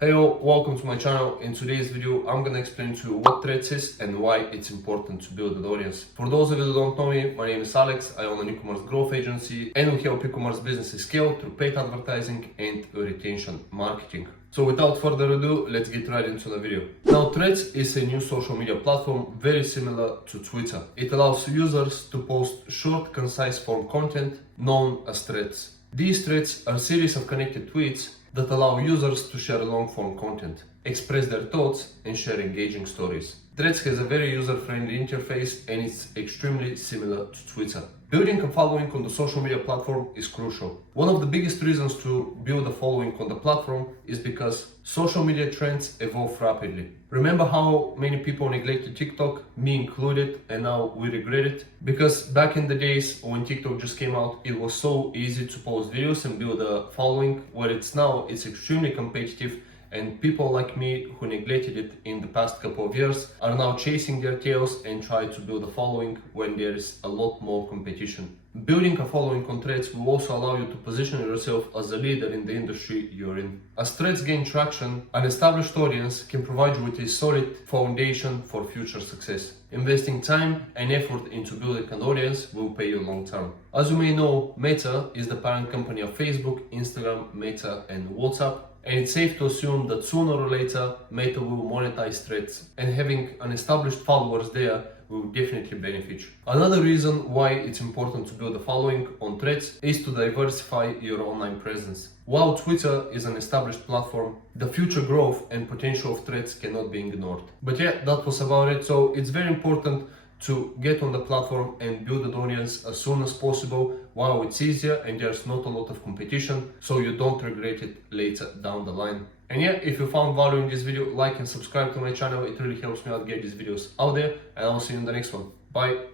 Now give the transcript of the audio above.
Hey all, welcome to my channel. In today's video, I'm gonna explain to you what Threads is and why it's important to build an audience. For those of you who don't know me, my name is Alex. I own an e-commerce growth agency and we help e-commerce businesses scale through paid advertising and retention marketing. So without further ado, let's get right into the video. Now, Threads is a new social media platform very similar to Twitter. It allows users to post short, concise form content known as threads. These threads are a series of connected tweets that allow users to share long-form content, express their thoughts, and share engaging stories. Threads has a very user-friendly interface and it's extremely similar to Twitter. Building a following on the social media platform is crucial. One of the biggest reasons to build a following on the platform is because social media trends evolve rapidly. Remember how many people neglected TikTok, me included, and now we regret it? Because back in the days when TikTok just came out, it was so easy to post videos and build a following, where it's now, it's extremely competitive, and people like me who neglected it in the past couple of years are now chasing their tails and try to build a following when there is a lot more competition. Building a following on Threads will also allow you to position yourself as a leader in the industry you're in. As Threads gain traction, an established audience can provide you with a solid foundation for future success. Investing time and effort into building an audience will pay you long term. As you may know, Meta is the parent company of Facebook, Instagram, Meta, and WhatsApp. And it's safe to assume that sooner or later Meta will monetize Threads, and having an established followers there will definitely benefit you. Another reason why it's important to build a following on Threads is to diversify your online presence. While Twitter is an established platform, the future growth and potential of Threads cannot be ignored. But yeah, that was about it. So it's very important to get on the platform and build an audience as soon as possible while it's easier and there's not a lot of competition, so you don't regret it later down the line. And yeah, if you found value in this video, like and subscribe to my channel. It really helps me out get these videos out there, and I'll see you in the next one. Bye.